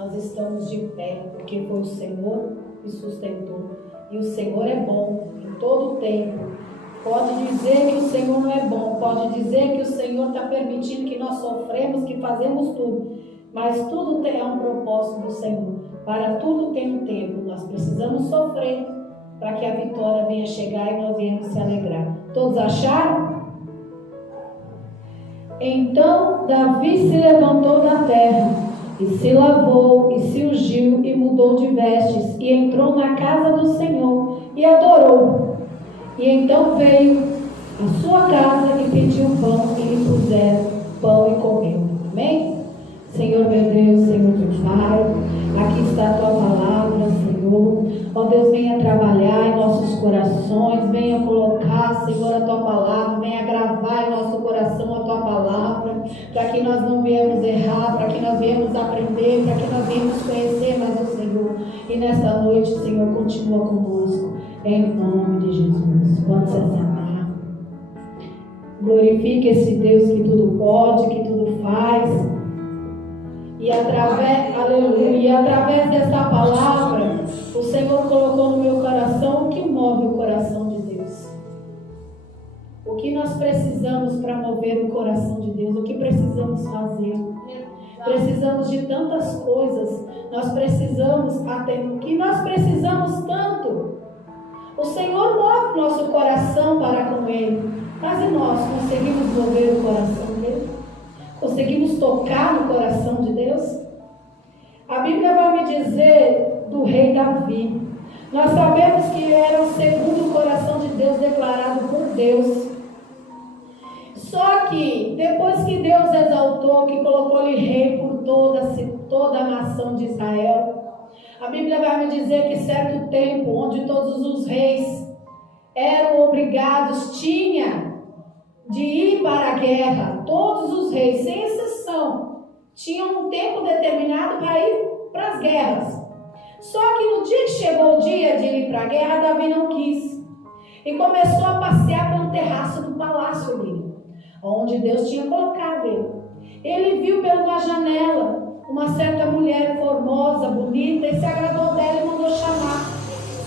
nós estamos de pé, porque foi o Senhor que sustentou. E o Senhor é bom em todo o tempo. Pode dizer que o Senhor não é bom, pode dizer que o Senhor está permitindo que nós sofremos, que fazemos tudo, mas tudo é um propósito do Senhor. Para tudo tem um tempo. Nós precisamos sofrer para que a vitória venha chegar e nós venhamos se alegrar. Todos acharam? Então Davi se levantou da terra e se lavou e se ungiu e mudou de vestes e entrou na casa do Senhor e adorou. E então veio à sua casa e pediu pão e lhe puseram pão e comeu. Amém? Senhor meu Deus, Senhor meu Pai, aqui está a tua palavra, Senhor. Ó Deus, venha trabalhar em nossos corações, venha colocar, Senhor, a tua palavra, venha gravar em nosso coração a tua palavra, para que nós não venhamos errar, para que nós venhamos aprender, para que nós venhamos conhecer mais o Senhor. E nesta noite, Senhor, continua conosco, em nome de Jesus. Pode se assentar. Glorifique esse Deus que tudo pode, que tudo faz. E através desta palavra, o Senhor colocou no meu coração o que move o coração de Deus. O que nós precisamos para mover o coração de Deus? O que precisamos fazer? Precisamos de tantas coisas. Nós precisamos até que nós precisamos tanto. O Senhor move nosso coração para com Ele. Mas e nós conseguimos mover o coração dele? Conseguimos tocar no coração de Deus? A Bíblia vai me dizer do rei Davi. Nós sabemos que era o segundo coração de Deus declarado por Deus. Só que depois que Deus exaltou, que colocou-lhe rei por toda a nação de Israel, a Bíblia vai me dizer que certo tempo, onde todos os reis eram obrigados, tinha de ir para a guerra, todos os reis, sem exceção, tinham um tempo determinado para ir para as guerras. Só que no dia que chegou o dia de ir para a guerra, Davi não quis. E começou a passear pelo terraço do palácio dele, onde Deus tinha colocado ele. Ele viu por uma janela uma certa mulher formosa, bonita, e se agradou dela e mandou chamar.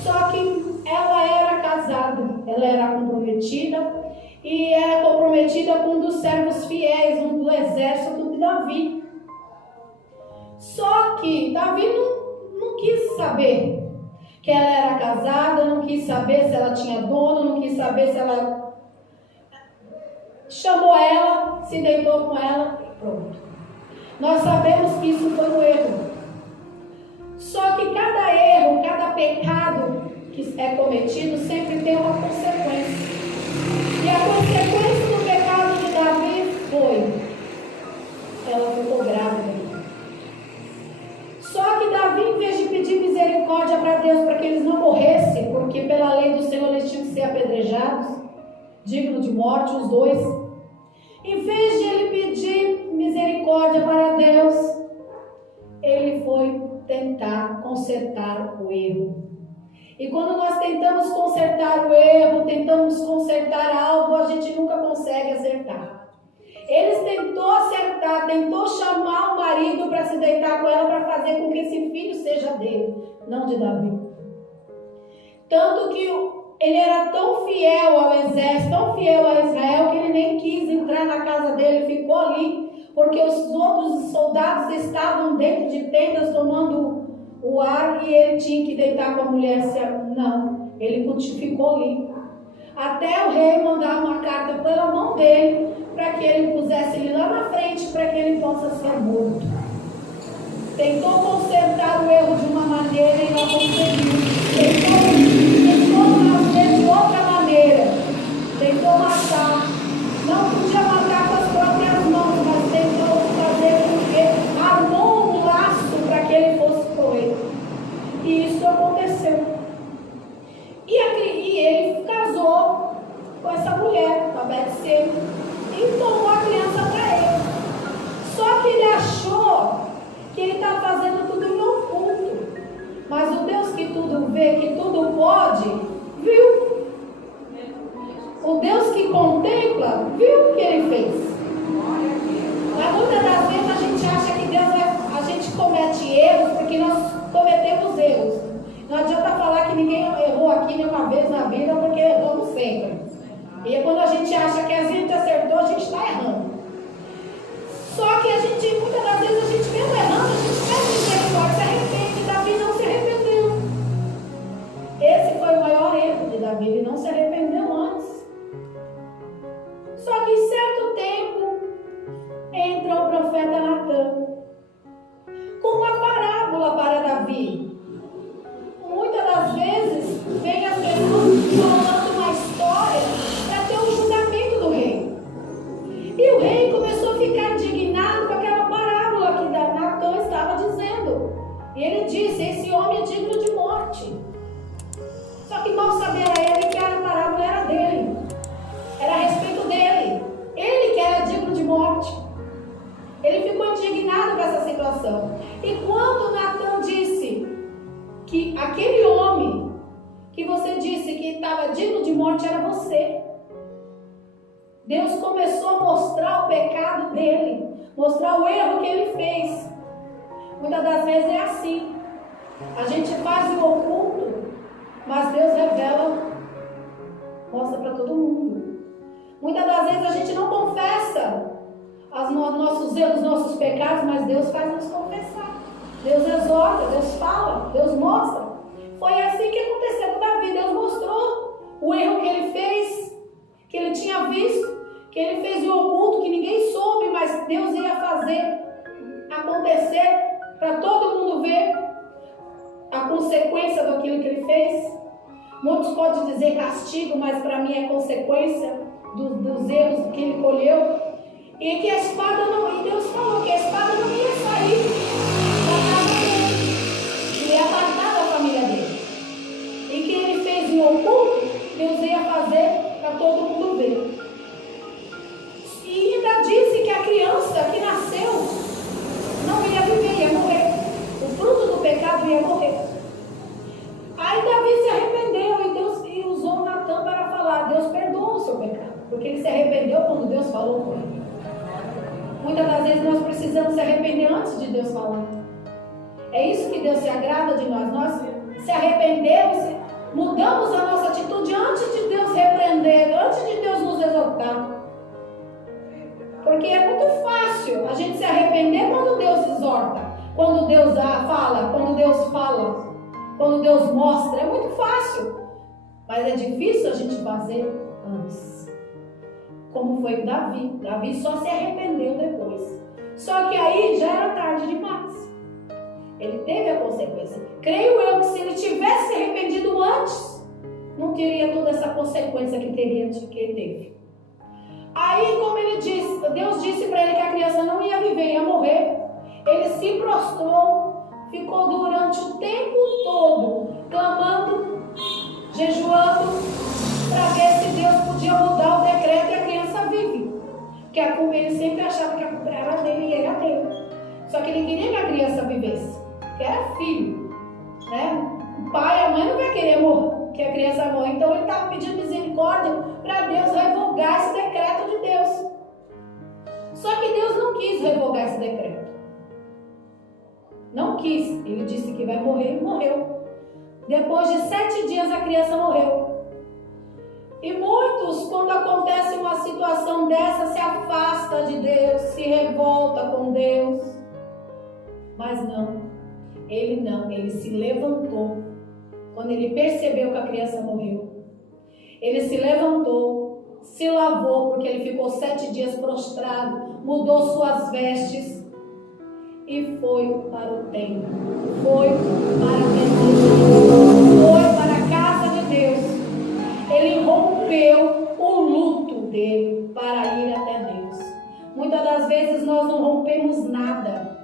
Só que ela era casada, ela era comprometida, e era comprometida com um dos servos fiéis, um do exército de Davi. Só que Davi não quis saber que ela era casada, não quis saber se ela tinha dono, não quis saber se ela... Chamou ela, se deitou com ela e pronto. Nós sabemos que isso foi um erro. Só que cada erro, cada pecado que é cometido sempre tem uma consequência. E a consequência do pecado de Davi foi: ela ficou grávida. Só que Davi, em vez de pedir misericórdia para Deus para que eles não morressem, porque pela lei do Senhor eles tinham que ser apedrejados, digno de morte, os dois, em vez de ele pedir misericórdia para Deus, ele foi tentar consertar o erro. E quando nós tentamos consertar o erro, tentamos consertar algo, a gente nunca consegue acertar. Eles tentou acertar, tentou chamar o marido para se deitar com ela, para fazer com que esse filho seja dele, não de Davi. Tanto que ele era tão fiel ao exército, tão fiel a Israel, que ele nem quis entrar na casa dele, ficou ali, porque os outros soldados estavam dentro de tendas tomando o ar e ele tinha que deitar com a mulher. Não, ele ficou ali. Até o rei mandar uma carta pela mão dele, para que ele pusesse ele lá na frente, para que ele possa ser morto. Tentou consertar o erro de uma maneira e não conseguiu. Tentou fazer de outra maneira. Tentou matar. Não podia matar com as próprias mãos, mas tentou fazer com que armou um laço para que ele fosse com ele. E isso aconteceu. E ele casou com essa mulher, a Betseba, e tomou a criança para ele. Só que ele achou que ele está fazendo tudo em oculto. Mas o Deus que tudo vê, que tudo pode, viu. O Deus que contempla, viu o que ele fez. Muitas das vezes a gente acha que Deus a gente comete erros, na vida porque erramos sempre. E quando a gente acha que a gente acertou, a gente está errando. Só que a gente, muitas das vezes, a gente mesmo errando, a gente pede misericórdia, se arrepende. Davi não se arrependeu. Esse foi o maior erro de Davi, ele não se arrependeu antes. Só que em certo tempo, entra o profeta Natan com uma parábola para Davi. Muitas das vezes, vem as pessoas falando uma história para ter um julgamento do rei. E o rei começou a ficar indignado com aquela parábola que Natan estava dizendo. E ele disse: esse homem é digno de morte. Só que mal sabia ele que a parábola era dele. Era a respeito dele. Ele que era digno de morte. Ele ficou indignado com essa situação. E quando Natan disse que aquele homem que você disse que estava digno de morte era você, Deus começou a mostrar o pecado dele, mostrar o erro que ele fez. Muitas das vezes é assim. A gente faz o oculto, mas Deus revela, mostra para todo mundo. Muitas das vezes a gente não confessa os nossos erros, os nossos pecados, mas Deus faz nos confessar. Deus exorta, Deus fala, Deus mostra. Foi assim que aconteceu com Davi. Deus mostrou o erro que ele fez, que ele tinha visto, que ele fez o oculto, que ninguém soube, mas Deus ia fazer acontecer para todo mundo ver a consequência daquilo que ele fez. Muitos podem dizer castigo, mas para mim é consequência dos erros que ele colheu. E que a espada não, e Deus falou que a espada não ia sair da casa dele, ele ia matar da família dele. E que ele fez em oculto, Deus ia fazer para todo mundo ver. E ainda disse que a criança que nasceu não ia viver, ia morrer. O fruto do pecado ia morrer. Aí Davi se arrependeu e Deus usou Natan para falar: Deus perdoa o seu pecado, porque ele se arrependeu quando Deus falou com ele. Muitas das vezes nós precisamos se arrepender antes de Deus falar. É isso que Deus se agrada de nós. Nós se arrependemos, mudamos a nossa atitude antes de Deus repreender, antes de Deus nos exortar. Porque é muito fácil a gente se arrepender quando Deus exorta, quando Deus fala, quando Deus fala, quando Deus mostra. É muito fácil, mas é difícil a gente fazer antes. Como foi o Davi. Davi só se arrependeu depois. Só que aí já era tarde demais. Ele teve a consequência. Creio eu que se ele tivesse se arrependido antes, não teria toda essa consequência que ele teve. Aí, como ele disse, Deus disse para ele que a criança não ia viver, ia morrer. Ele se prostrou, ficou durante o tempo todo clamando, jejuando, para ver se Deus podia mudar o decreto e a criança vive. Porque a culpa, ele sempre achava que a culpa era dele e era dele. Só que ele queria que a criança vivesse, porque era filho, né? O pai e a mãe não vai querer que a criança morra. Então ele estava pedindo misericórdia para Deus revogar esse decreto de Deus. Só que Deus não quis revogar esse decreto. Não quis. Ele disse que vai morrer e morreu. Depois de 7 dias a criança morreu. E muitos, quando acontece uma situação dessa, se afasta de Deus, se revolta com Deus. Mas não, ele se levantou. Quando ele percebeu que a criança morreu, ele se levantou, se lavou, porque ele ficou 7 dias prostrado, mudou suas vestes e foi para o templo, foi para a igreja, foi para a casa de Deus. Ele rompeu o luto dele para ir até Deus. Muitas das vezes nós não rompemos nada.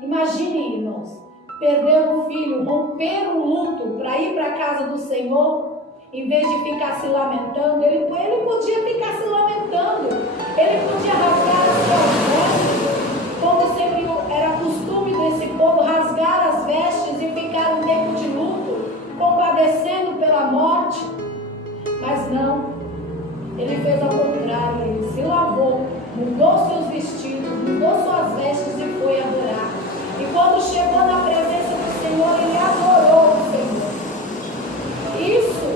Imagine, irmãos, perder um filho, romper o luto para ir para a casa do Senhor, em vez de ficar se lamentando. Ele podia ficar se lamentando, ele podia rasgar as suas vestes, como sempre era costume desse povo, rasgar as vestes e ficar um tempo de luto, compadecendo pela morte. Mas não, ele fez ao contrário, ele se lavou, mudou seus vestidos, mudou suas vestes e foi adorar. E quando chegou na presença do Senhor, ele adorou o Senhor. Isso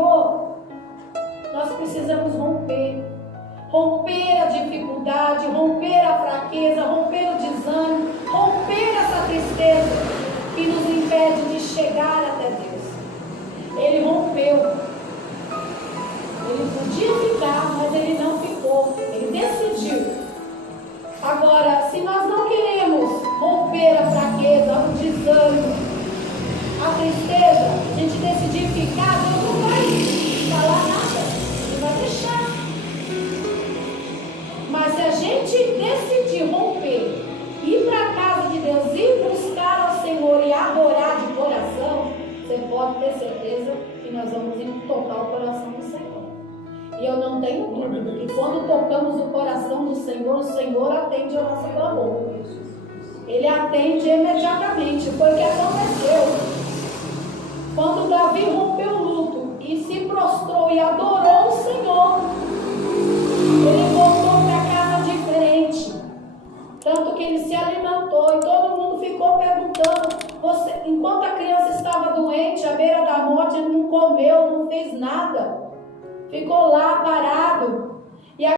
Senhor, nós precisamos romper. Romper a dificuldade, romper a fraqueza, romper o desânimo, romper essa tristeza que nos impede de chegar até Deus. Ele rompeu. Ele podia ficar, mas ele não ficou. Ele decidiu. Agora, se nós não queremos romper a fraqueza, o desânimo, a tristeza, a gente decidir ficar, Deus não vai falar nada. Ele vai deixar. Mas se a gente decidir romper, ir para a casa de Deus, ir buscar ao Senhor e adorar de coração, você pode ter certeza que nós vamos tocar o coração do Senhor. E eu não tenho dúvida que quando tocamos o coração do Senhor, o Senhor atende ao nosso clamor. Ele atende imediatamente. Foi o que aconteceu. Quando Davi rompeu o luto e se prostrou e adorou o Senhor, ele voltou para casa diferente. Tanto que ele se alimentou e todo mundo ficou perguntando. Enquanto a criança estava doente, à beira da morte, ele não comeu, não fez nada. Ficou lá parado.